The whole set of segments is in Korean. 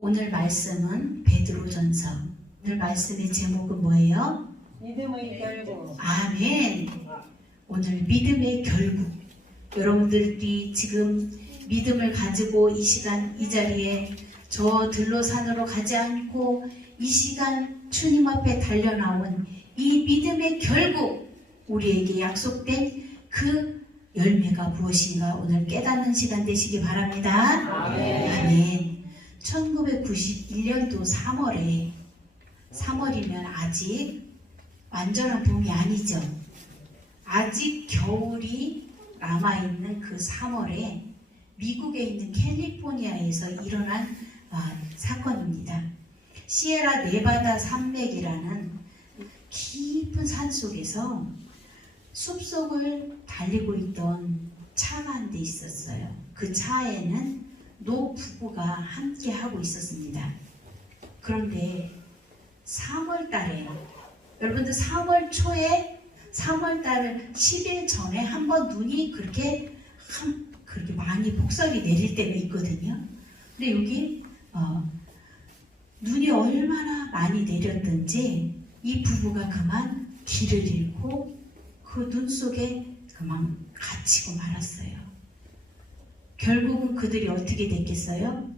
오늘 말씀은 베드로전서. 오늘 말씀의 제목은 뭐예요? 믿음의 결국. 아멘. 오늘 믿음의 결국. 여러분들이 지금 믿음을 가지고 이 시간 이 자리에 저 들로 산으로 가지 않고 이 시간 주님 앞에 달려나온 이 믿음의 결국, 우리에게 약속된 그 열매가 무엇인가 오늘 깨닫는 시간 되시기 바랍니다. 아멘. 아멘. 1991년도 3월이면 아직 완전한 봄이 아니죠. 아직 겨울이 남아있는 그 3월에 미국에 있는 캘리포니아에서 일어난 사건입니다. 시에라 네바다 산맥이라는 깊은 산 속에서 숲속을 달리고 있던 차가 한 대 있었어요. 그 차에는 노 부부가 함께 하고 있었습니다. 그런데 3월 달에, 여러분들 3월 초에 3월 달 10일 전에 한번 눈이 그렇게 많이 폭설이 내릴 때가 있거든요. 근데 여기 눈이 얼마나 많이 내렸든지 이 부부가 그만 길을 잃고 그 눈 속에 그만 갇히고 말았어요. 결국은 그들이 어떻게 됐겠어요?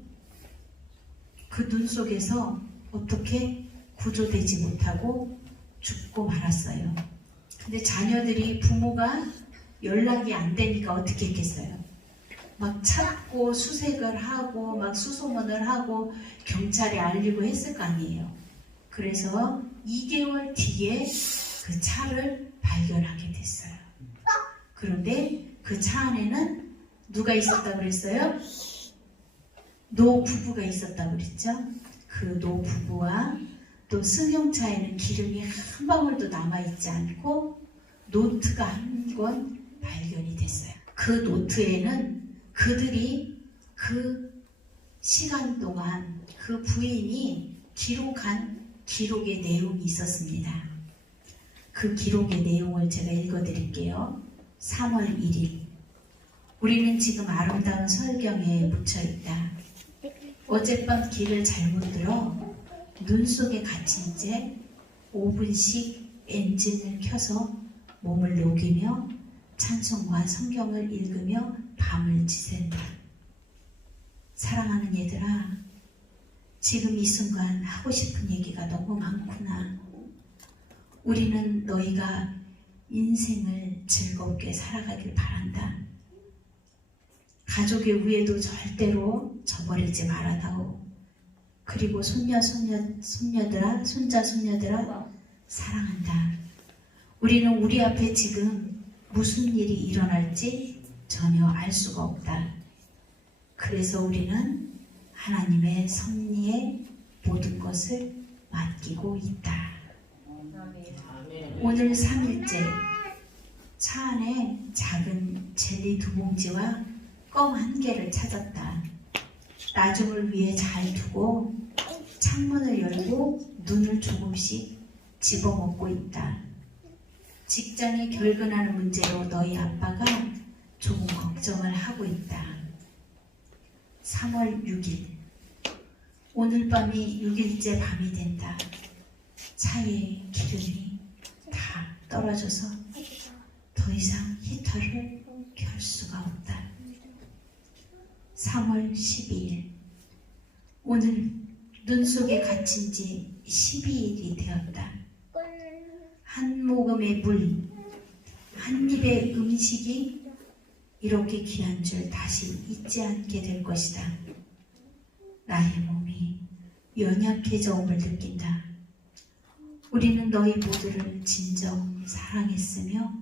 그 눈 속에서 어떻게 구조되지 못하고 죽고 말았어요. 근데 자녀들이, 부모가 연락이 안 되니까 어떻게 했겠어요? 막 찾고 수색을 하고 막 수소문을 하고 경찰에 알리고 했을 거 아니에요. 그래서 2개월 뒤에 그 차를 발견하게 됐어요. 그런데 그 차 안에는 누가 있었다고 그랬어요? 노 부부가 있었다고 그랬죠? 그 노 부부와 또 승용차에는 기름이 한 방울도 남아있지 않고 노트가 한 권 발견이 됐어요. 그 노트에는 그들이 그 시간 동안 그 부인이 기록한 기록의 내용이 있었습니다. 그 기록의 내용을 제가 읽어드릴게요. 3월 1일. 우리는 지금 아름다운 설경에 묻혀있다. 어젯밤 길을 잘못 들어 눈 속에 갇힌 채 5분씩 엔진을 켜서 몸을 녹이며 찬송과 성경을 읽으며 밤을 지샌다. 사랑하는 얘들아, 지금 이 순간 하고 싶은 얘기가 너무 많구나. 우리는 너희가 인생을 즐겁게 살아가길 바란다. 가족의 위에도 절대로 저버리지 말아다오. 그리고 손녀들아, 손자손녀들아, 사랑한다. 우리는 우리 앞에 지금 무슨 일이 일어날지 전혀 알 수가 없다. 그래서 우리는 하나님의 섭리에 모든 것을 맡기고 있다. 오늘 3일째 차 안에 작은 젤리 2봉지와 껌 1개를 찾았다. 나중을 위해 잘 두고 창문을 열고 눈을 조금씩 집어먹고 있다. 직장에 결근하는 문제로 너희 아빠가 조금 걱정을 하고 있다. 3월 6일. 오늘 밤이 6일째 밤이 된다. 차에 기름이 다 떨어져서 더 이상 히터를 켤 수가 없다. 3월 12일. 오늘 눈 속에 갇힌 지 12일이 되었다. 한 모금의 물, 한 입의 음식이 이렇게 귀한 줄 다시 잊지 않게 될 것이다. 나의 몸이 연약해져옴을 느낀다. 우리는 너희 모두를 진정 사랑했으며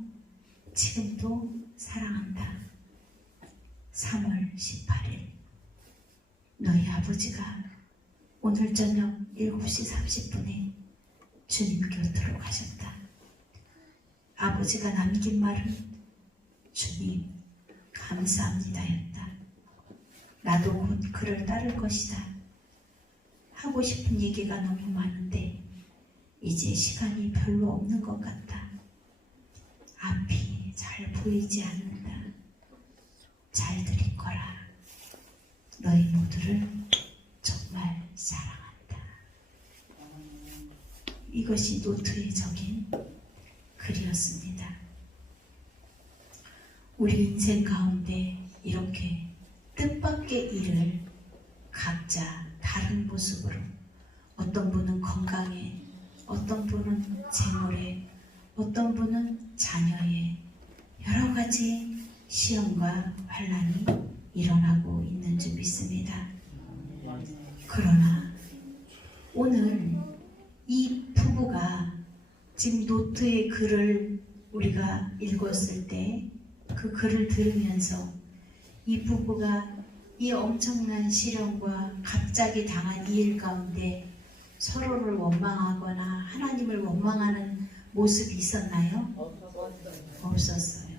지금도 사랑한다. 3월 18일. 너희 아버지가 오늘 저녁 7시 30분에 주님 곁으로 가셨다. 아버지가 남긴 말은 주님 감사합니다였다. 나도 곧 그를 따를 것이다. 하고 싶은 얘기가 너무 많은데 이제 시간이 별로 없는 것 같다. 앞이 잘 보이지 않는다. 잘 들이거라. 너희 모두를 정말 사랑한다. 이것이 노트에 적인 글이었습니다. 우리 인생 가운데 이렇게 뜻밖의 일을 각자 다른 모습으로, 어떤 분은 건강에, 어떤 분은 재물에, 어떤 분은 자녀에 여러 가지 시험과 환난이 일어나고 있는 줄 믿습니다. 그러나 오늘 이 부부가 지금 노트의 글을 우리가 읽었을 때 그 글을 들으면서 이 부부가 이 엄청난 시련과 갑자기 당한 이 일 가운데 서로를 원망하거나 하나님을 원망하는 모습이 있었나요? 없었어요.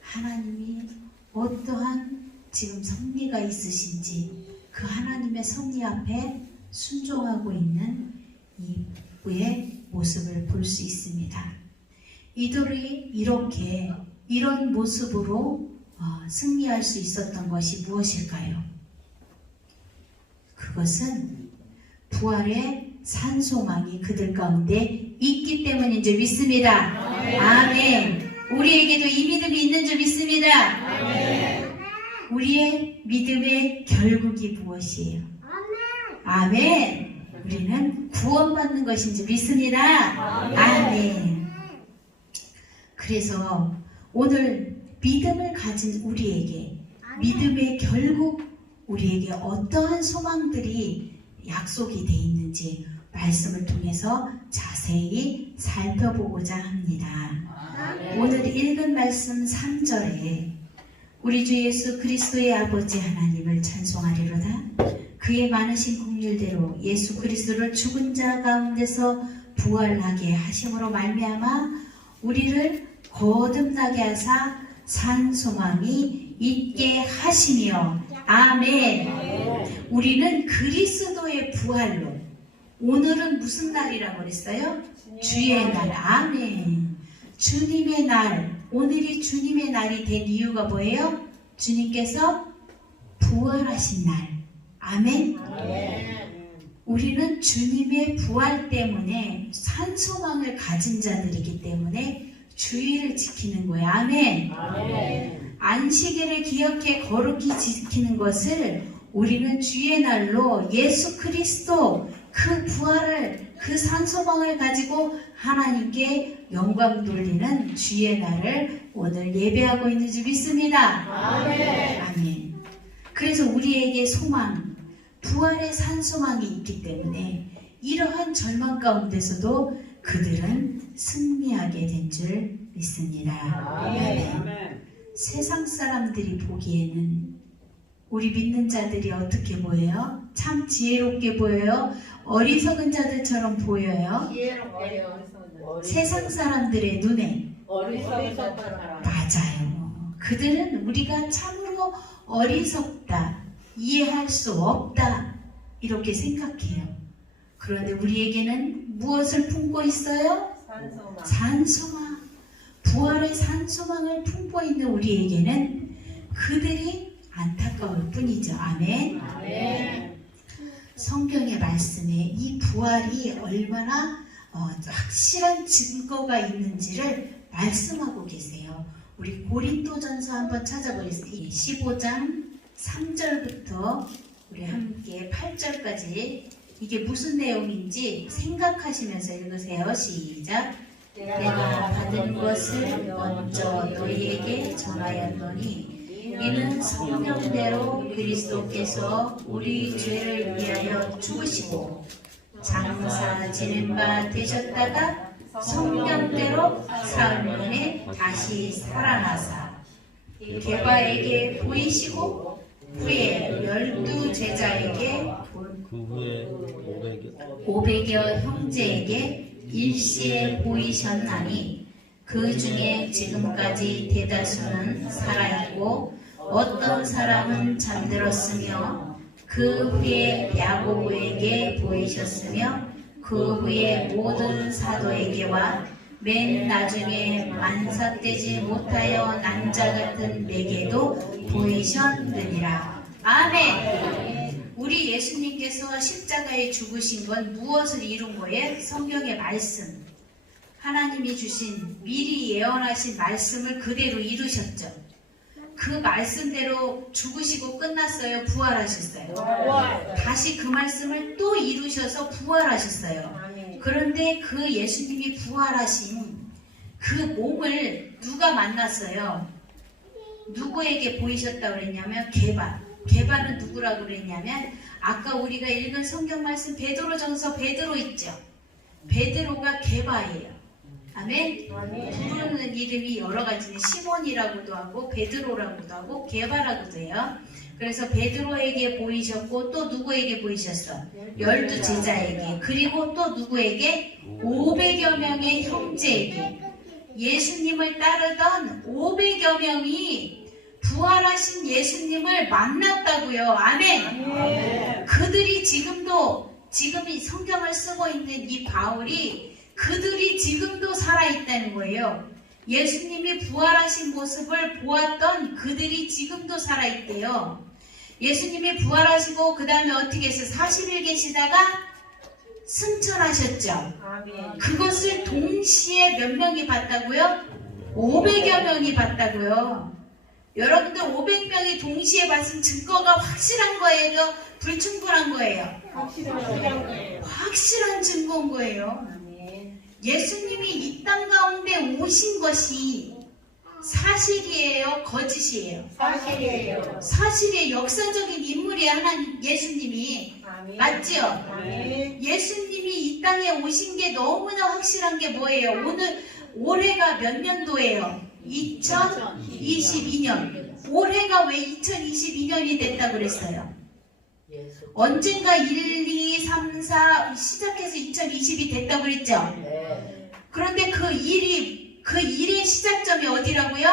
하나님이 어떠한 지금 섭리가 있으신지 그 하나님의 섭리 앞에 순종하고 있는 이 부부의 모습을 볼 수 있습니다. 이들이 이렇게 이런 모습으로 승리할 수 있었던 것이 무엇일까요? 그것은 부활의 산소망이 그들 가운데 있기 때문인 줄 믿습니다. 아멘. 우리에게도 이 믿음이 있는 줄 믿습니다. 우리의 믿음의 결국이 무엇이에요? 아멘. 우리는 구원받는 것인 줄 믿습니다. 아멘. 그래서 오늘 믿음을 가진 우리에게 믿음의 결국 우리에게 어떠한 소망들이 약속이 돼 있는지 말씀을 통해서 자세히 살펴보고자 합니다. 오늘 읽은 말씀 3절에 우리 주 예수 그리스도의 아버지 하나님을 찬송하리로다. 그의 많으신 긍휼대로 예수 그리스도를 죽은 자 가운데서 부활하게 하심으로 말미암아 우리를 거듭나게 하사 산 소망이 있게 하시며 아멘. 우리는 그리스도의 부활로, 오늘은 무슨 날이라고 그랬어요? 주의 날. 아멘. 주님의 날. 오늘이 주님의 날이 된 이유가 뭐예요? 주님께서 부활하신 날. 아멘. 우리는 주님의 부활 때문에 산 소망을 가진 자들이기 때문에 주의를 지키는 거예요. 아멘. 안식일을 기억해 거룩히 지키는 것을 우리는 주의 날로 예수 그리스도 그 부활을, 그 산소망을 가지고 하나님께 영광 돌리는 주의 날을 오늘 예배하고 있는 줄 믿습니다. 아멘. 그래서 우리에게 소망, 부활의 산소망이 있기 때문에 이러한 절망 가운데서도 그들은 승리하게 된 줄 믿습니다. 아멘. 세상 사람들이 보기에는 우리 믿는 자들이 어떻게 보여요? 참 지혜롭게 보여요? 어리석은 자들처럼 보여요? 세상 사람들의 눈에 맞아요. 그들은 우리가 참으로 어리석다, 이해할 수 없다 이렇게 생각해요. 그런데 우리에게는 무엇을 품고 있어요? 산소망. 부활의 산소망을 품고 있는 우리에게는 그들이 안타까울 뿐이죠. 아멘. 성경의 말씀에 이 부활이 얼마나 확실한 증거가 있는지를 말씀하고 계세요. 우리 고린도전서 한번 찾아보겠습니다. 15장 3절부터 우리 함께 8절까지 이게 무슨 내용인지 생각하시면서 읽으세요. 시작. 내가 받은 것을 먼저 너희에게 전하였노니 이는 성령대로 그리스도께서 우리 죄를 위하여 죽으시고 장사 지낸 바 되셨다가 성령대로 사흘 만에 다시 살아나사 게바에게 보이시고 후에 12 제자에게 그 후에 500여 형제에게 일시에 보이셨나니 그 중에 지금까지 대다수는 살아있고 어떤 사람은 잠들었으며 그 후에 야고보에게 보이셨으며 그 후에 모든 사도에게와 맨 나중에 만삭되지 못하여 난 자 같은 내게도 보이셨느니라. 아멘. 우리 예수님께서 십자가에 죽으신 건 무엇을 이룬 거예요? 성경의 말씀. 하나님이 주신 미리 예언하신 말씀을 그대로 이루셨죠. 그 말씀대로 죽으시고 끝났어요? 부활하셨어요? 다시 그 말씀을 또 이루셔서 부활하셨어요. 그런데 그 예수님이 부활하신 그 몸을 누가 만났어요? 누구에게 보이셨다고 그랬냐면 게바는 누구라고 그랬냐면 아까 우리가 읽은 성경 말씀 베드로전서 베드로 있죠. 베드로가 게바예요. 아멘. 부르는 이름이 여러 가지는 시몬이라고도 하고 베드로라고도 하고 게바라고도 해요. 그래서 베드로에게 보이셨고 또 누구에게 보이셨어? 12 제자에게. 그리고 또 누구에게? 500여 명의 형제에게. 예수님을 따르던 500여 명이 부활하신 예수님을 만났다고요. 아멘. 그들이 지금 이 성경을 쓰고 있는 이 바울이 그들이 지금도 살아있다는 거예요. 예수님이 부활하신 모습을 보았던 그들이 지금도 살아있대요. 예수님이 부활하시고 그 다음에 어떻게 해서 40일 계시다가 승천하셨죠. 그것을 동시에 몇 명이 봤다고요? 500여 명이 봤다고요. 여러분들 500명이 동시에 봤으면 증거가 확실한 거예요? 불충분한 거예요? 확실한 증거인 거예요. 예수님이 이 땅 가운데 오신 것이 사실이에요? 거짓이에요? 사실이에요. 사실의 역사적인 인물이에요. 하나님 예수님이. 맞죠? 예수님이 이 땅에 오신 게 너무나 확실한 게 뭐예요? 올해가 몇 년도예요? 2022년. 올해가 왜 2022년이 됐다고 그랬어요? 언젠가 1, 2, 3, 4 시작해서 2020이 됐다고 그랬죠? 그런데 그 일의 시작점이 어디라고요?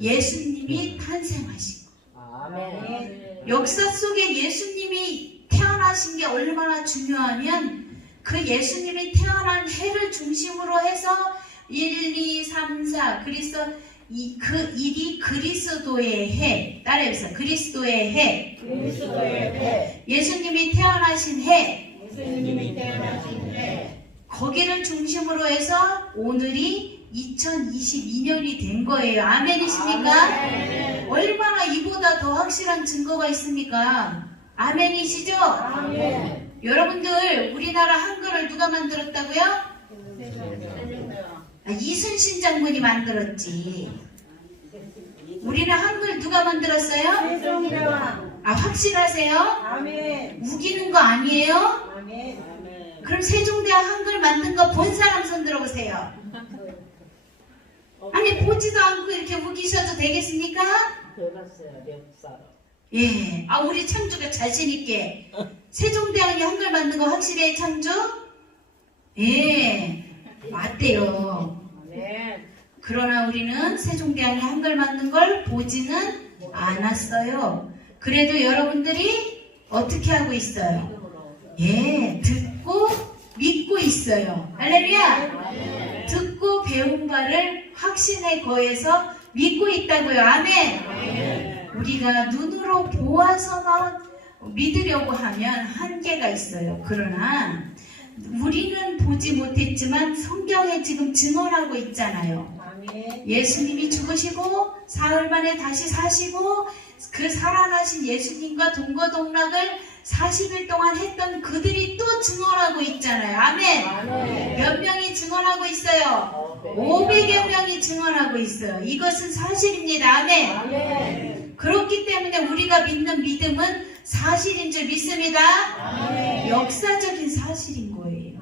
예수님이 탄생하신 거. 역사 속에 예수님이 태어나신 게 얼마나 중요하면 그 예수님이 태어난 해를 중심으로 해서 1, 2, 3, 4 그래서 그 일이 그리스도의 해. 따라해보세요. 그리스도의 해. 예수님이 태어나신 해. 거기를 중심으로 해서 오늘이 2022년이 된 거예요. 아멘이십니까? 얼마나 이보다 더 확실한 증거가 있습니까? 아멘이시죠? 여러분들 우리나라 한글을 누가 만들었다고요? 이순신 장군이 만들었지. 우리는 한글 누가 만들었어요? 세종대왕. 확실하세요? 아멘. 우기는 거 아니에요? 아멘. 그럼 세종대왕 한글 만든 거 본 사람 손 들어보세요. 아니 보지도 않고 이렇게 우기셔도 되겠습니까? 들었어요, 역사로. 예. 우리 창조가 자신있게 세종대왕이 한글 만든 거 확실해요, 창조? 예. 맞대요. 그러나 우리는 세종대왕이 한글 만든 걸 보지는 않았어요. 그래도 여러분들이 어떻게 하고 있어요? 예, 듣고 믿고 있어요. 할렐루야! 듣고 배운 바를 확신에 거해서 믿고 있다고요. 아멘! 우리가 눈으로 보아서만 믿으려고 하면 한계가 있어요. 그러나 우리는 보지 못했지만 성경에 지금 증언하고 있잖아요. 예수님이 죽으시고 사흘 만에 다시 사시고 그 살아나신 예수님과 동거동락을 40일 동안 했던 그들이 또 증언하고 있잖아요. 아멘. 몇 명이 증언하고 있어요? 500여 명이 증언하고 있어요. 이것은 사실입니다. 아멘. 그렇기 때문에 우리가 믿는 믿음은 사실인 줄 믿습니다. 역사적인 사실인 거예요.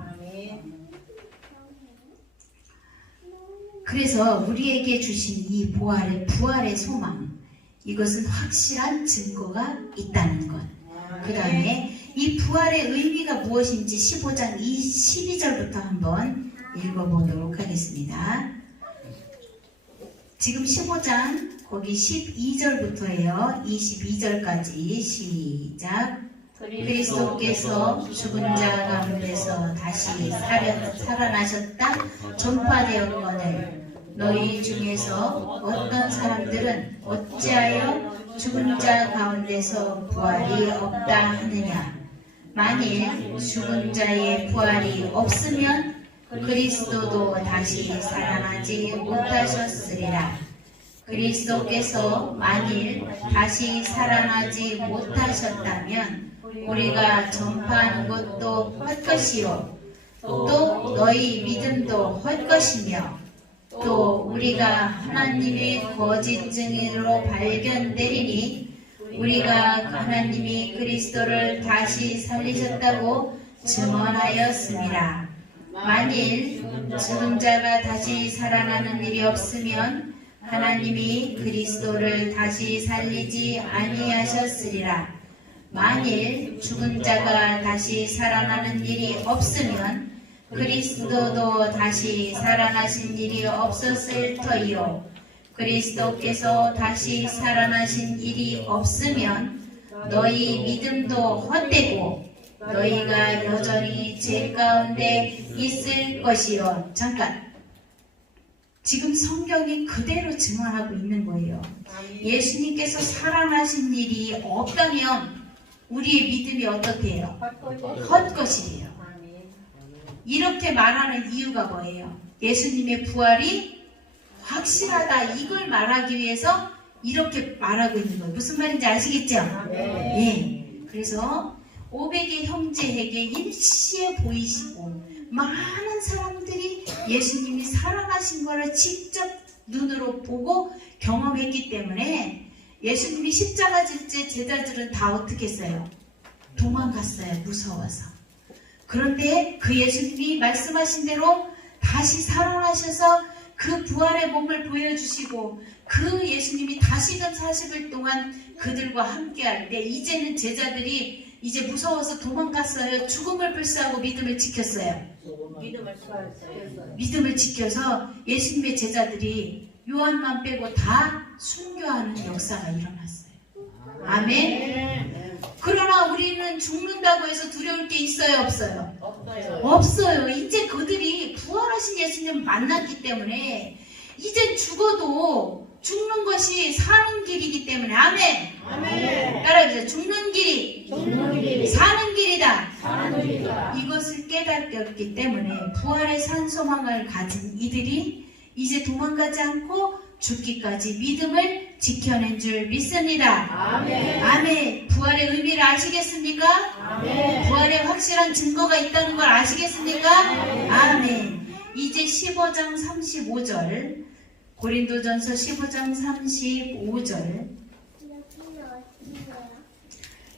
그래서 우리에게 주신 이 부활의 소망, 이것은 확실한 증거가 있다는 것. 그 다음에 이 부활의 의미가 무엇인지 15장 12절부터 한번 읽어보도록 하겠습니다. 지금 15장 거기 12절부터예요. 22절까지 시작. 그리스도께서 죽은 자 가운데서 다시 살아나셨다 전파되었거늘 너희 중에서 어떤 사람들은 어찌하여 죽은 자 가운데서 부활이 없다 하느냐? 만일 죽은 자의 부활이 없으면 그리스도도 다시 살아나지 못하셨으리라. 그리스도께서 만일 다시 살아나지 못하셨다면 우리가 전파하는 것도 헛것이요 또 너희 믿음도 헛것이며 또 우리가 하나님의 거짓 증인으로 발견되리니 우리가 하나님이 그리스도를 다시 살리셨다고 증언하였습니다. 만일 죽은 자가 다시 살아나는 일이 없으면 하나님이 그리스도를 다시 살리지 아니하셨으리라. 만일 죽은 자가 다시 살아나는 일이 없으면 그리스도도 다시 살아나신 일이 없었을 터이요. 그리스도께서 다시 살아나신 일이 없으면 너희 믿음도 헛되고 너희가 여전히 죄 가운데 있을 것이요. 잠깐. 지금 성경이 그대로 증언하고 있는 거예요. 예수님께서 살아나신 일이 없다면 우리의 믿음이 어떻대요? 헛것이래요. 이렇게 말하는 이유가 뭐예요? 예수님의 부활이 확실하다 이걸 말하기 위해서 이렇게 말하고 있는 거예요. 무슨 말인지 아시겠죠? 예. 그래서 500의 형제에게 일시에 보이시고 많은 사람들이 예수님이 살아나신 것을 직접 눈으로 보고 경험했기 때문에 예수님이 십자가 질 때 제자들은 다 어떻게 했어요? 도망갔어요. 무서워서. 그런데 그 예수님이 말씀하신 대로 다시 살아나셔서 그 부활의 몸을 보여주시고 그 예수님이 다시금 40일 동안 그들과 함께할 때 이제는 제자들이 이제 무서워서 도망갔어요. 죽음을 불사하고 믿음을 지켰어요. 믿음을 지켜서 예수님의 제자들이 요한만 빼고 다 순교하는 역사가 일어났어요. 아멘. 그러나 우리는 죽는다고 해서 두려울 게 있어요, 없어요? 없어요. 이제 그들이 부활하신 예수님 만났기 때문에 이제 죽어도 죽는 것이 사는 길이기 때문에 아멘. 따라해주세요. 죽는 길이 사는 길이다. 이것을 깨닫게 때문에 부활의 산소망을 가진 이들이 이제 도망가지 않고 죽기까지 믿음을 지켜낸 줄 믿습니다. 아멘. 부활의 의미를 아시겠습니까? 부활의 확실한 증거가 있다는 걸 아시겠습니까? 아멘. 이제 15장 35절 고린도전서 15장 35절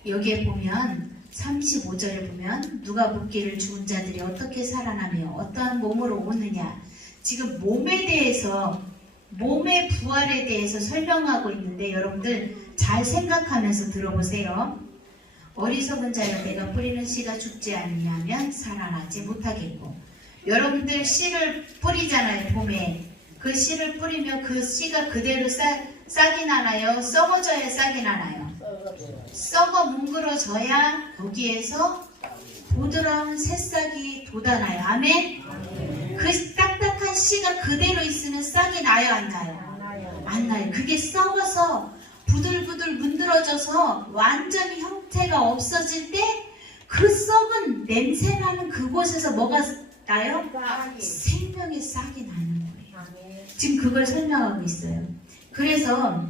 여기에 보면 35절에 보면 누가 묻기를 죽은 자들이 어떻게 살아나며 어떠한 몸으로 오느냐. 지금 몸에 대해서 몸의 부활에 대해서 설명하고 있는데 여러분들 잘 생각하면서 들어보세요. 어리석은 자여 내가 뿌리는 씨가 죽지 않냐면 살아나지 못하겠고 여러분들 씨를 뿌리잖아요. 봄에 그 씨를 뿌리면 그 씨가 그대로 싹이 나나요? 썩어져야 싹이 나나요? 썩어 뭉그러져야 거기에서 보드라운 새싹이 돋아나요. 아멘? 그 딱딱한 씨가 그대로 있으면 싹이 나요? 안 나요? 안 나요. 그게 썩어서 부들부들 문드러져서 완전히 형태가 없어질 때 그 썩은 냄새나는 그곳에서 뭐가 나요? 생명의 싹이 나는 거예요. 지금 그걸 설명하고 있어요. 그래서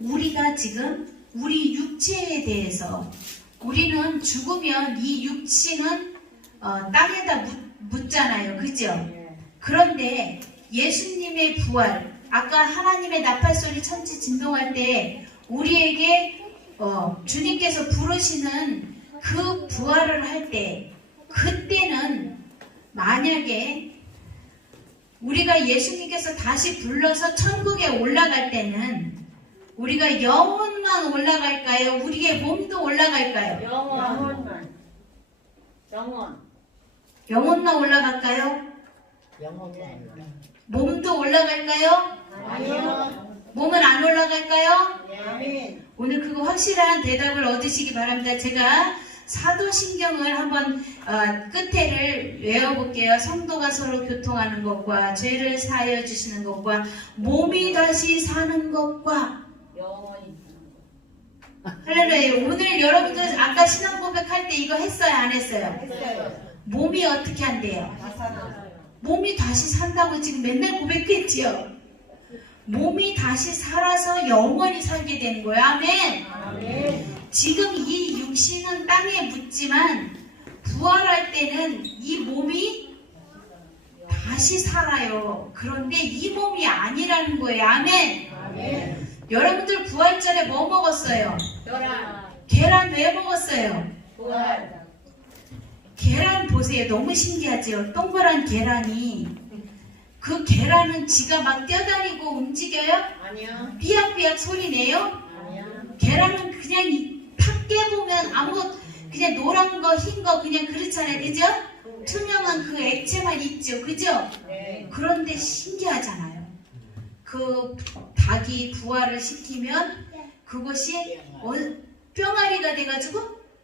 우리가 지금 우리 육체에 대해서 우리는 죽으면 이 육신은 땅에다 묻잖아요. 그죠? 그런데 예수님의 부활 아까 하나님의 나팔소리 천지 진동할 때 우리에게 주님께서 부르시는 그 부활을 할 때 그때는 만약에 우리가 예수님께서 다시 불러서 천국에 올라갈 때는 우리가 영혼만 올라갈까요? 우리의 몸도 올라갈까요? 영혼만 올라갈까요? 몸도 올라갈까요? 몸은 안 올라갈까요? 오늘 그거 확실한 대답을 얻으시기 바랍니다. 제가 사도신경을 한번 끝에를 외워볼게요. 성도가 서로 교통하는 것과 죄를 사하여 주시는 것과 몸이 다시 사는 것과 할렐루야. 오늘 여러분들 아까 신앙 고백할 때 이거 했어요? 안 했어요? 했어요. 몸이 어떻게 한대요? 다사나. 몸이 다시 산다고 지금 맨날 고백했지요. 몸이 다시 살아서 영원히 살게 되는 거예요. 아멘. 아멘. 지금 이 육신은 땅에 묻지만 부활할 때는 이 몸이 다시 살아요. 그런데 이 몸이 아니라는 거예요. 아멘. 아멘. 여러분들 부활절에 뭐 먹었어요? 계란. 계란 왜 먹었어요? 부활. 계란 보세요. 너무 신기하죠? 동그란 계란이. 그 계란은 지가 막 뛰어다니고 움직여요? 아니요. 삐약삐약 소리 내요? 아니요. 계란은 그냥 탁 깨보면 아무 그냥 노란 거, 흰 거 그냥 그렇잖아요. 그죠? 투명한 그 액체만 있죠. 그죠? 네. 그런데 신기하잖아요. 그 닭이 부활을 시키면 그것이 뿅아리가 돼가지고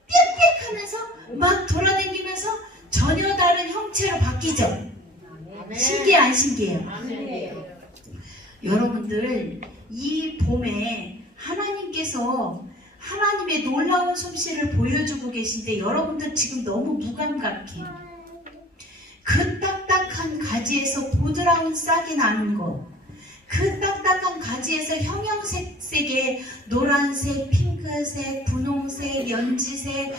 빽빽 하면서 막 돌아다니면서 전혀 다른 형체로 바뀌죠. 아멘. 신기해 안 신기해요? 아멘. 여러분들 이 봄에 하나님께서 하나님의 놀라운 솜씨를 보여주고 계신데 여러분들 지금 너무 무감각해. 그 딱딱한 가지에서 보드라운 싹이 나는 거, 그 딱딱한 가지에서 형형색색의 노란색, 핑크색, 분홍색, 연지색,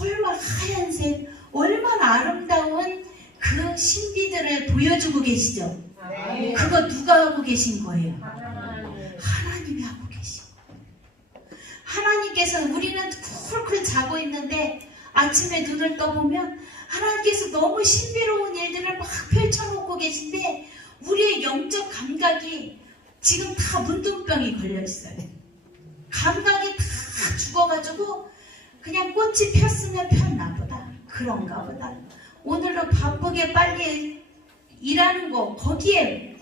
얼마나 하얀색, 얼마나 아름다운 그 신비들을 보여주고 계시죠. 아멘. 그거 누가 하고 계신 거예요? 하나님. 하나님이 하고 계신 거예요. 하나님께서는 우리는 쿨쿨 자고 있는데 아침에 눈을 떠보면 하나님께서 너무 신비로운 일들을 막 펼쳐놓고 계신데 우리의 영적 감각이 지금 다 문둥병이 걸려있어요. 감각이 다 죽어가지고 그냥 꽃이 폈으면 폈나 보다. 그런가 보다. 오늘도 바쁘게 빨리 일하는 거 거기에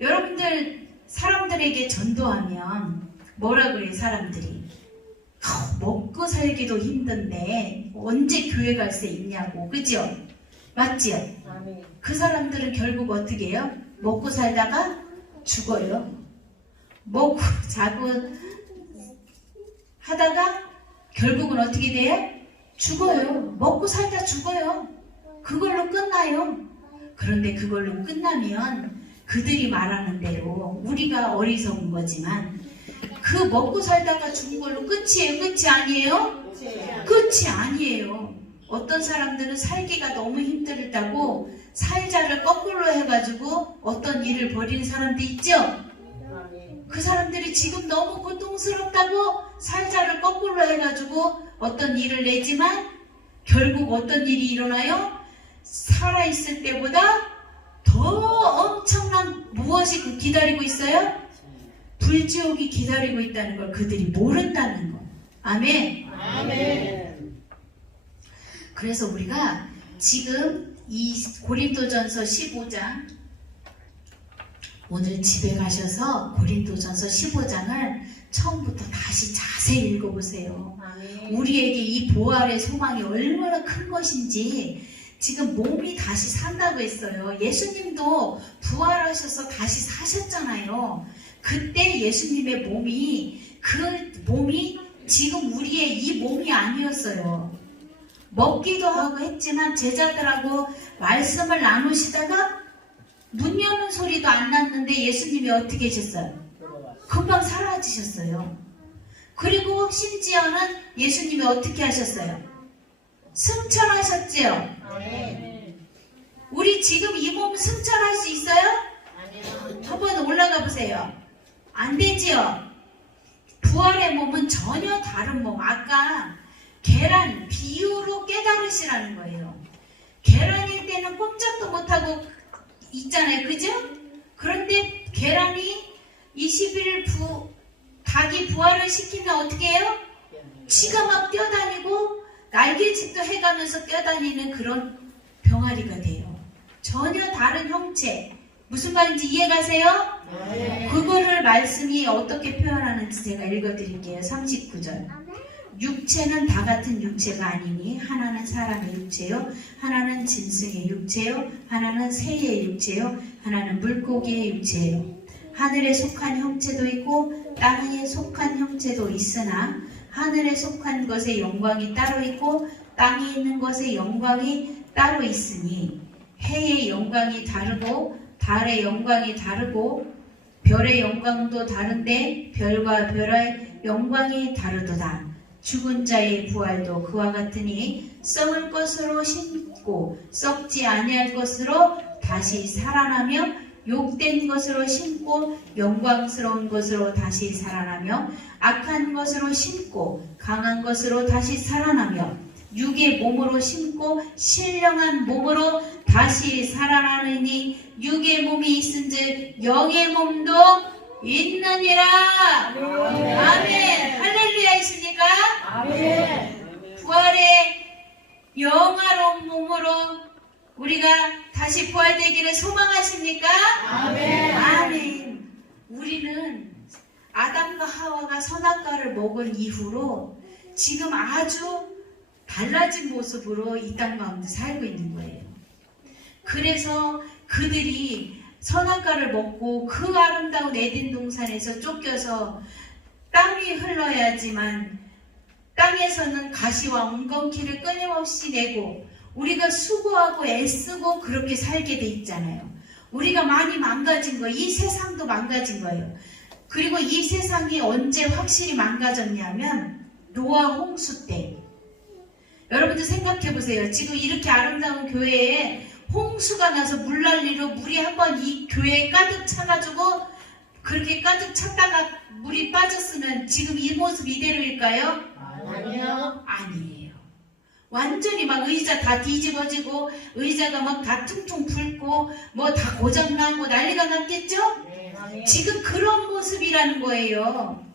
여러분들 사람들에게 전도하면 뭐라 그래요? 사람들이 먹고 살기도 힘든데 언제 교회 갈 수 있냐고. 그죠? 맞지요? 아멘. 그 사람들은 결국 어떻게 해요? 먹고 살다가 죽어요. 먹고 자고 하다가 결국은 어떻게 돼요? 죽어요. 먹고 살다 죽어요. 그걸로 끝나요. 그런데 그걸로 끝나면 그들이 말하는 대로 우리가 어리석은 거지만 그 먹고 살다가 죽은 걸로 끝이에요? 끝이 아니에요? 끝이 아니에요. 어떤 사람들은 살기가 너무 힘들다고 살자를 거꾸로 해가지고 어떤 일을 벌이는 사람도 있죠? 아멘. 그 사람들이 지금 너무 고통스럽다고 살자를 거꾸로 해가지고 어떤 일을 내지만 결국 어떤 일이 일어나요? 살아있을 때보다 더 엄청난 무엇이 기다리고 있어요? 불지옥이 기다리고 있다는 걸 그들이 모른다는 거. 아멘. 아멘. 그래서 우리가 지금 이 고린도전서 15장 오늘 집에 가셔서 고린도전서 15장을 처음부터 다시 자세히 읽어보세요. 아멘. 우리에게 이 부활의 소망이 얼마나 큰 것인지 지금 몸이 다시 산다고 했어요. 예수님도 부활하셔서 다시 사셨잖아요. 그때 예수님의 몸이 그 몸이 지금 우리의 이 몸이 아니었어요. 먹기도 하고 했지만 제자들하고 말씀을 나누시다가 문 여는 소리도 안 났는데 예수님이 어떻게 하셨어요? 금방 사라지셨어요. 그리고 심지어는 예수님이 어떻게 하셨어요? 승천하셨지요? 아멘. 우리 지금 이 몸 승천할 수 있어요? 아니요. 한번 올라가 보세요. 안 되지요? 부활의 몸은 전혀 다른 몸. 아까 계란 비유로 깨달으시라는 거예요. 계란일 때는 꼼짝도 못하고 있잖아요. 그죠? 그런데 계란이 20일 닭이 부활을 시키면 어떻게 해요? 지가 막 뛰어다니고 날개짓도 해가면서 뛰어다니는 그런 병아리가 돼요. 전혀 다른 형체. 무슨 말인지 이해가세요? 네. 그거를 말씀이 어떻게 표현하는지 제가 읽어드릴게요. 39절. 육체는 다 같은 육체가 아니니 하나는 사람의 육체요, 하나는 짐승의 육체요, 하나는 새의 육체요, 하나는 물고기의 육체요. 하늘에 속한 형체도 있고 땅에 속한 형체도 있으나 하늘에 속한 것의 영광이 따로 있고 땅에 있는 것의 영광이 따로 있으니 해의 영광이 다르고 달의 영광이 다르고 별의 영광도 다른데 별과 별의 영광이 다르도다. 죽은 자의 부활도 그와 같으니 썩을 것으로 심고 썩지 아니할 것으로 다시 살아나며 욕된 것으로 심고 영광스러운 것으로 다시 살아나며 악한 것으로 심고 강한 것으로 다시 살아나며 육의 몸으로 심고 신령한 몸으로 다시 살아나느니 육의 몸이 있은즉 영의 몸도 있느니라. 아멘. 할렐루야이십니까? 아멘. 부활의 영화로운 몸으로 우리가 다시 부활되기를 소망하십니까? 아멘. 아멘. 우리는 아담과 하와가 선악과를 먹은 이후로 지금 아주 달라진 모습으로 이 땅 가운데 살고 있는 거예요. 그래서 그들이 선악과를 먹고 그 아름다운 에덴 동산에서 쫓겨서 땀이 흘러야지만 땅에서는 가시와 엉겅퀴를 끊임없이 내고 우리가 수고하고 애쓰고 그렇게 살게 돼 있잖아요. 우리가 많이 망가진 거예요. 이 세상도 망가진 거예요. 그리고 이 세상이 언제 확실히 망가졌냐면 노아 홍수 때. 여러분들 생각해 보세요. 지금 이렇게 아름다운 교회에 홍수가 나서 물난리로 물이 한번 이 교회에 가득 차가지고 그렇게 가득 찼다가 물이 빠졌으면 지금 이 모습 이대로일까요? 아니요. 아니에요. 완전히 막 의자 다 뒤집어지고 의자가 막 다 퉁퉁 붓고 뭐 다 고장나고 난리가 났겠죠? 아멘. 지금 그런 모습이라는 거예요.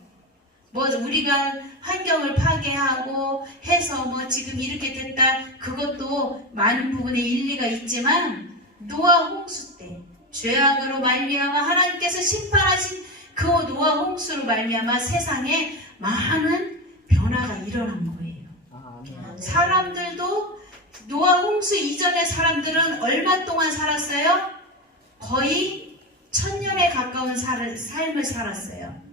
뭐 우리가 환경을 파괴하고 해서 뭐 지금 이렇게 됐다, 그것도 많은 부분에 일리가 있지만 노아 홍수 때 죄악으로 말미암아 하나님께서 심판하신 그 노아 홍수로 말미암아 세상에 많은 변화가 일어난 거예요. 아멘. 사람들도 노아 홍수 이전의 사람들은 얼마 동안 살았어요? 거의 1000년에 가까운 삶을 살았어요.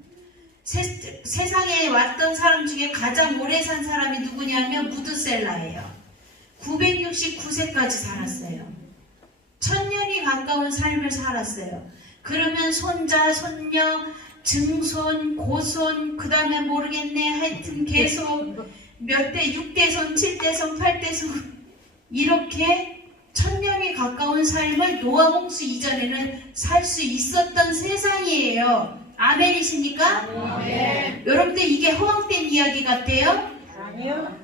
세상에 왔던 사람 중에 가장 오래 산 사람이 누구냐면 무드셀라예요. 969세까지 살았어요. 1000년이 가까운 삶을 살았어요. 그러면 손자, 손녀, 증손, 고손, 그 다음에 모르겠네, 하여튼 계속 몇 대, 6대손, 7대손, 8대손 이렇게 1000년이 가까운 삶을 노아 홍수 이전에는 살 수 있었던 세상이에요. 아멘이십니까? 아멘. 여러분들 이게 허황된 이야기 같아요? 아니요.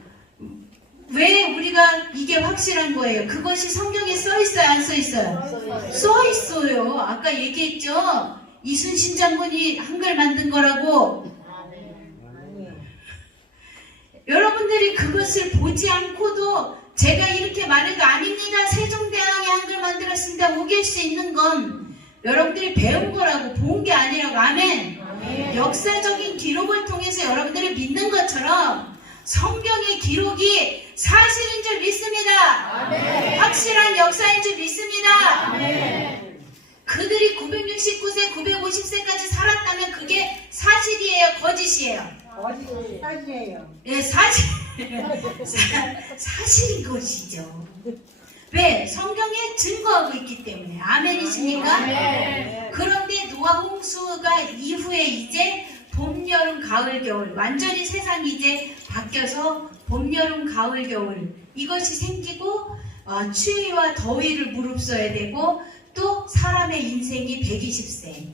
왜 우리가 이게 확실한 거예요? 그것이 성경에 써 있어요? 안 써 있어요? 써 있어요. 아까 얘기했죠? 이순신 장군이 한글 만든 거라고. 아니요. 여러분들이 그것을 보지 않고도 제가 이렇게 말해도 아닙니다. 세종대왕이 한글 만들었습니다. 우길 수 있는 건 여러분들이 배운 거라고, 본 게 아니라고. 아멘. 아멘. 역사적인 기록을 통해서 여러분들이 믿는 것처럼 성경의 기록이 사실인 줄 믿습니다. 아멘. 확실한 역사인 줄 믿습니다. 아멘. 그들이 969세, 950세까지 살았다면 그게 사실이에요? 거짓이에요? 어디 사실이에요? 예, 사실인 것이죠. 왜? 성경에 증거하고 있기 때문에. 아멘이십니까? 아멘. 그런데 노아 홍수가 이후에 이제 봄, 여름, 가을, 겨울 완전히 세상이 이제 바뀌어서 봄, 여름, 가을, 겨울 이것이 생기고 추위와 더위를 무릅써야 되고 또 사람의 인생이 120세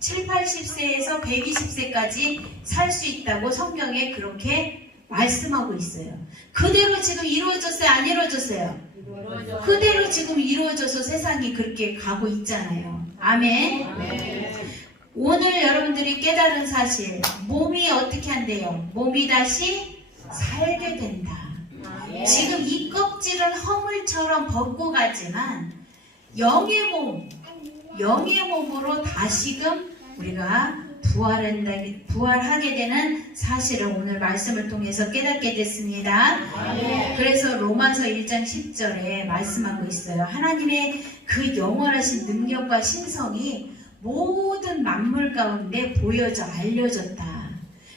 7, 80세에서 120세까지 살 수 있다고 성경에 그렇게 말씀하고 있어요. 그대로 지금 이루어졌어요? 안 이루어졌어요? 그대로 지금 이루어져서 세상이 그렇게 가고 있잖아요. 아멘. 아멘. 오늘 여러분들이 깨달은 사실, 몸이 어떻게 한대요? 몸이 다시 살게 된다. 아멘. 지금 이 껍질은 허물처럼 벗고 가지만 영의 몸으로 다시금 우리가 부활하게 되는 사실을 오늘 말씀을 통해서 깨닫게 됐습니다. 아멘. 그래서 로마서 1장 10절에 말씀하고 있어요. 하나님의 그 영원하신 능력과 신성이 모든 만물 가운데 보여져 알려졌다.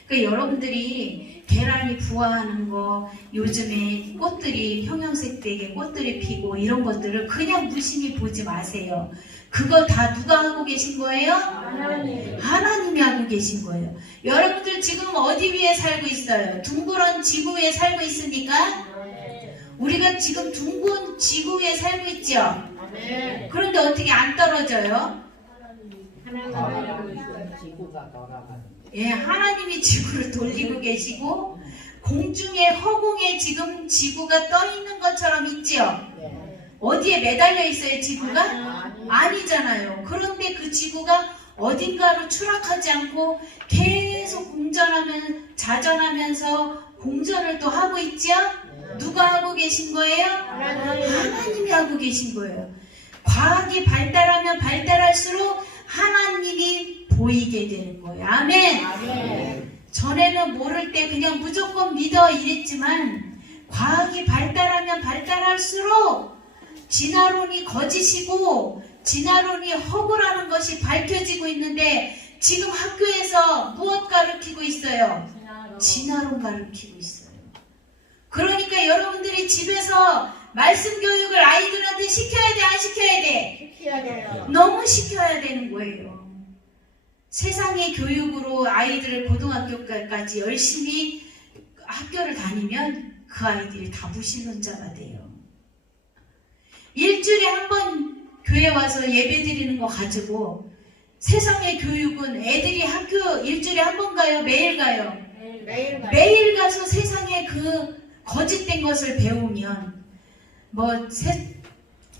그러니까 여러분들이 계란이 부화하는 거, 요즘에 꽃들이 형형색되게 꽃들이 피고 이런 것들을 그냥 무심히 보지 마세요. 그거 다 누가 하고 계신 거예요? 하나님이 하고 계신 거예요. 여러분들 지금 어디 위에 살고 있어요? 둥그런 지구 위에 살고 있으니까 우리가 지금 둥근 지구 위에 살고 있죠? 아멘. 그런데 어떻게 안 떨어져요? 하나님. 지구가 돌아가는. 예, 하나님이 지구를 돌리고 계시고 공중에 허공에 지금 지구가 떠 있는 것처럼 있지요? 네. 어디에 매달려 있어요, 지구가? 아니잖아요. 그런데 그 지구가 어딘가로 추락하지 않고 계속 자전하면서 공전을 또 하고 있죠? 누가 하고 계신 거예요? 하나님이 하고 계신 거예요. 과학이 발달하면 발달할수록 하나님이 보이게 되는 거예요. 아멘. 전에는 모를 때 그냥 무조건 믿어 이랬지만 과학이 발달하면 발달할수록 진화론이 거짓이고 진화론이 허구라는 것이 밝혀지고 있는데 지금 학교에서 무엇 가르치고 있어요? 진화론 가르치고 있어요. 그러니까 여러분들이 집에서 말씀 교육을 아이들한테 시켜야 돼, 안 시켜야 돼? 시켜야 돼요. 너무 시켜야 되는 거예요. 세상의 교육으로 아이들을 고등학교까지 열심히 학교를 다니면 그 아이들이 다 무신론자가 돼요. 일주일에 한 번 교회 와서 예배 드리는 거 가지고 세상의 교육은 애들이 학교 일주일에 한 번 가요? 매일 가요? 매일 가서 세상의 그 거짓된 것을 배우면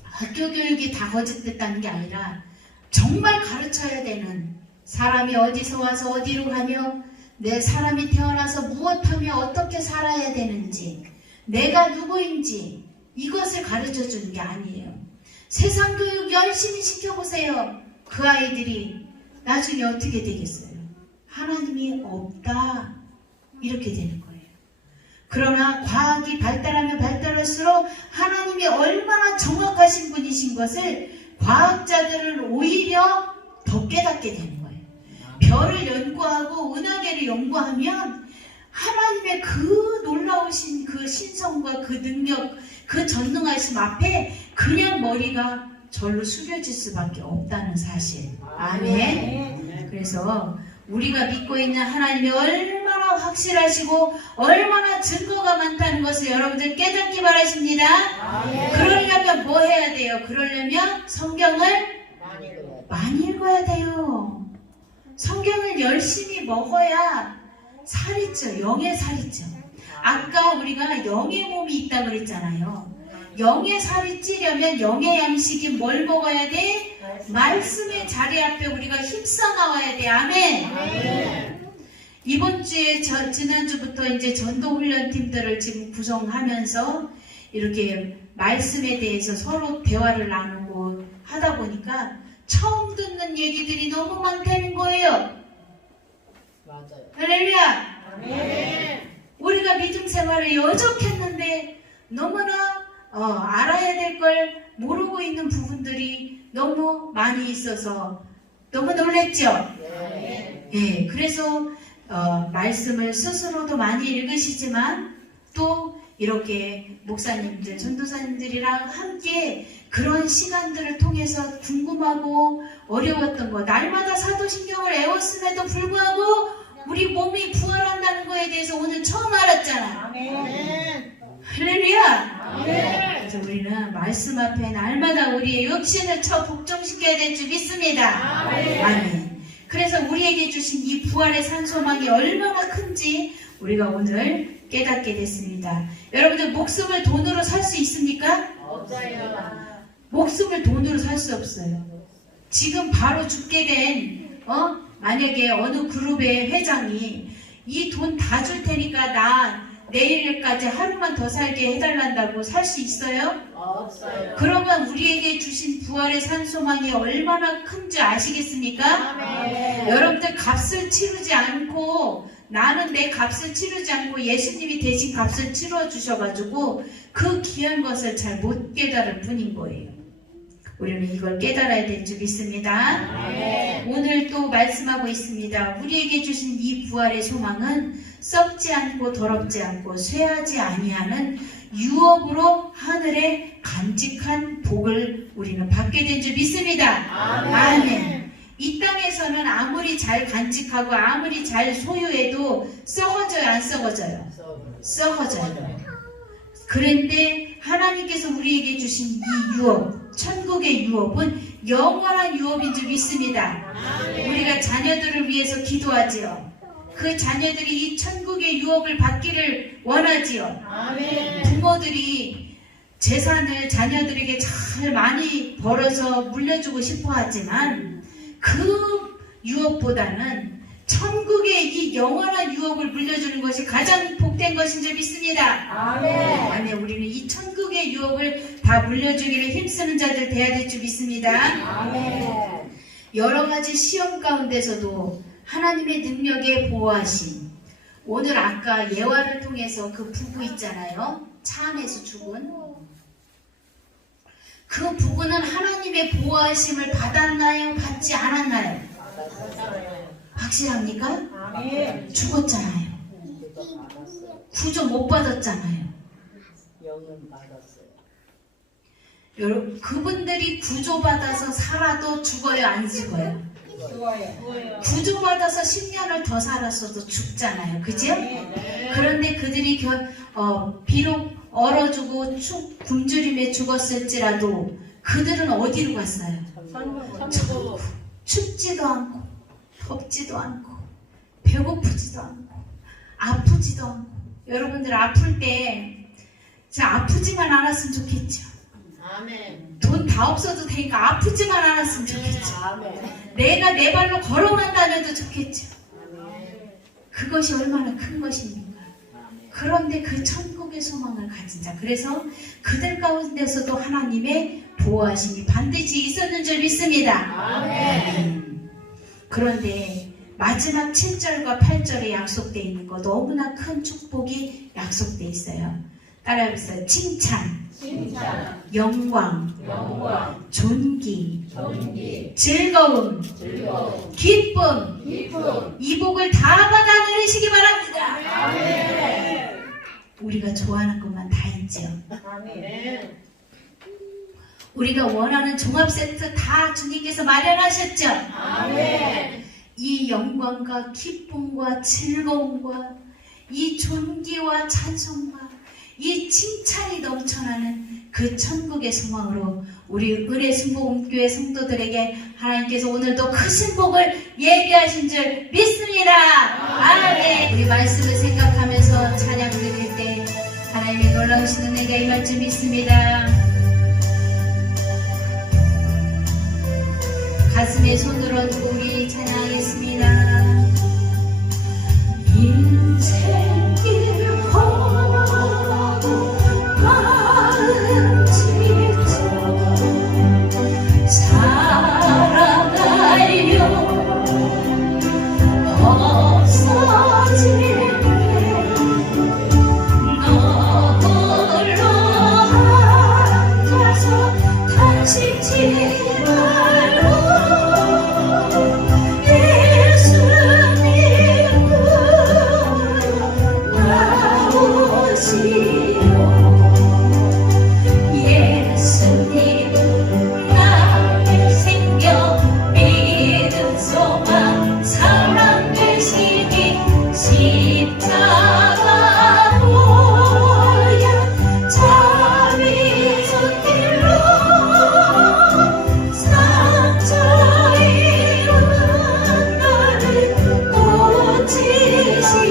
학교 교육이 다 거짓됐다는 게 아니라 정말 가르쳐야 되는 사람이 어디서 와서 어디로 가며 내 사람이 태어나서 무엇하며 어떻게 살아야 되는지 내가 누구인지 이것을 가르쳐 주는 게 아니에요. 세상 교육 열심히 시켜보세요. 그 아이들이 나중에 어떻게 되겠어요? 하나님이 없다 이렇게 되는 거예요. 그러나 과학이 발달하면 발달할수록 하나님이 얼마나 정확하신 분이신 것을 과학자들은 오히려 더 깨닫게 되는 거예요. 별을 연구하고 은하계를 연구하면 하나님의 그 놀라우신 그 신성과 그 능력, 그 전능하심 앞에 그냥 머리가 절로 숙여질 수밖에 없다는 사실. 아멘. 그래서 우리가 믿고 있는 하나님이 얼마나 확실하시고 얼마나 증거가 많다는 것을 여러분들 깨닫기 바라십니다. 그러려면 뭐 해야 돼요? 그러려면 성경을 많이 읽어야 돼요. 성경을 열심히 먹어야 살이 쪄. 영의 살이 쪄. 아까 우리가 영의 몸이 있다고 그랬잖아요. 영의 살이 찌려면 영의 양식이 뭘 먹어야 돼? 말씀의 자리 앞에 우리가 힘써 나와야 돼. 아멘. 이번 주에 지난주부터 이제 전도 훈련 팀들을 지금 구성하면서 이렇게 말씀에 대해서 서로 대화를 나누고 하다 보니까 처음 듣는 얘기들이 너무 많다는 거예요. 맞아요. 할렐루야. 아멘. 우리가 믿음 생활을 여족했는데 너무나 알아야 될 걸 모르고 있는 부분들이 너무 많이 있어서 너무 놀랬죠? 예, 그래서 말씀을 스스로도 많이 읽으시지만 또 이렇게 목사님들, 전도사님들이랑 함께 그런 시간들을 통해서 궁금하고 어려웠던 거 날마다 사도신경을 애웠음에도 불구하고 우리 몸이 부활한다는 거에 대해서 오늘 처음 알았잖아. 할렐루야. 그래서 우리는 말씀 앞에 날마다 우리의 육신을 복종시켜야 될 줄 믿습니다. 아멘. 그래서 우리에게 주신 이 부활의 산소망이 얼마나 큰지 우리가 오늘 깨닫게 됐습니다. 여러분들 목숨을 돈으로 살 수 있습니까? 없어요. 목숨을 돈으로 살 수 없어요. 지금 바로 죽게 된 만약에 어느 그룹의 회장이 이 돈 다 줄 테니까 나 내일까지 하루만 더 살게 해달란다고 살 수 있어요? 없어요. 그러면 우리에게 주신 부활의 산소망이 얼마나 큰지 아시겠습니까? 아멘. 여러분들 값을 치르지 않고 나는 내 값을 치르지 않고 예수님이 대신 값을 치러 주셔가지고 그 귀한 것을 잘 못 깨달을 뿐인 거예요. 우리는 이걸 깨달아야 될 줄 믿습니다. 아멘. 오늘 또 말씀하고 있습니다. 우리에게 주신 이 부활의 소망은 썩지 않고 더럽지 않고 쇠하지 아니하는 유업으로 하늘의 간직한 복을 우리는 받게 된 줄 믿습니다. 아멘. 이 땅에서는 아무리 잘 간직하고 아무리 잘 소유해도 썩어져요, 안 썩어져요? 썩어져요. 그런데 하나님께서 우리에게 주신 이 유업, 천국의 유업은 영원한 유업인 줄 믿습니다. 우리가 자녀들을 위해서 기도하지요. 그 자녀들이 이 천국의 유업을 받기를 원하지요. 아멘. 부모들이 재산을 자녀들에게 잘 많이 벌어서 물려주고 싶어 하지만 그 유업보다는 천국의 이 영원한 유업을 물려주는 것이 가장 복된 것인 줄 믿습니다. 아멘. 아멘. 우리는 이 천국의 유업을 다 물려주기를 힘쓰는 자들 돼야 될 줄 믿습니다. 아멘. 여러 가지 시험 가운데서도 하나님의 능력에 보호하심. 오늘 아까 예화를 통해서 그 부부 있잖아요. 차 안에서 죽은. 그 부부는 하나님의 보호하심을 받았나요? 받지 않았나요? 확실합니까? 아멘. 죽었잖아요. 구조 못 받았잖아요. 영은 받았어요. 여러분, 그분들이 구조받아서 살아도 죽어요? 안 죽어요? 죽어요. 구조받아서 10년을 더 살았어도 죽잖아요. 그죠? 그런데 그들이 비록 얼어주고 굶주림에 죽었을지라도 그들은 어디로 갔어요? 천국. 춥지도 않고 덥지도 않고 배고프지도 않고 아프지도 않고. 여러분들 아플 때 진짜 아프지만 않았으면 좋겠죠. 아멘. 돈 다 없어도 되니까 아프지만 않았으면 좋겠죠. 아멘. 내가 내 발로 걸어만 다녀도 좋겠죠. 아멘. 그것이 얼마나 큰 것입니까? 그런데 그 천국의 소망을 가진 자, 그래서 그들 가운데서도 하나님의 보호하심이 반드시 있었는 줄 믿습니다. 아멘. 그런데 마지막 7절과 8절에 약속되어 있는 거 너무나 큰 축복이 약속되어 있어요. 따라해보세요. 칭찬, 칭찬, 영광, 영광, 존귀, 존귀, 즐거움, 즐거움, 기쁨, 기쁨. 이 복을 다 받아 누리시기 바랍니다. 아멘. 우리가 좋아하는 것만 다 있지요. 아멘. 우리가 원하는 종합 세트 다 주님께서 마련하셨죠. 아멘. 이 영광과 기쁨과 즐거움과 이 존귀와 찬송과 이 칭찬이 넘쳐나는 그 천국의 소망으로 우리 은혜 순복음교회 성도들에게 하나님께서 오늘도 크신 복을 예비하신 줄 믿습니다. 아멘. 우리 말씀을 생각하면서 찬양 드릴 때 하나님의 놀라우신 은혜가 임할 줄 믿습니다. 가슴에 손을 얹고 우리 찬양하겠습니다. 인생길 걸어가고 마음 지쳐 살아가려 없어질 너 홀로 앉아서 탄식지 말고 예수님 나를 생겨 믿음 소망 사랑 되시니 십자가 보야 자비 손길로 상처 입은 나를 고치시니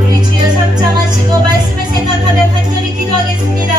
우리 주여 삼창하시고 말씀을 생각하며 간절히 기도하겠습니다.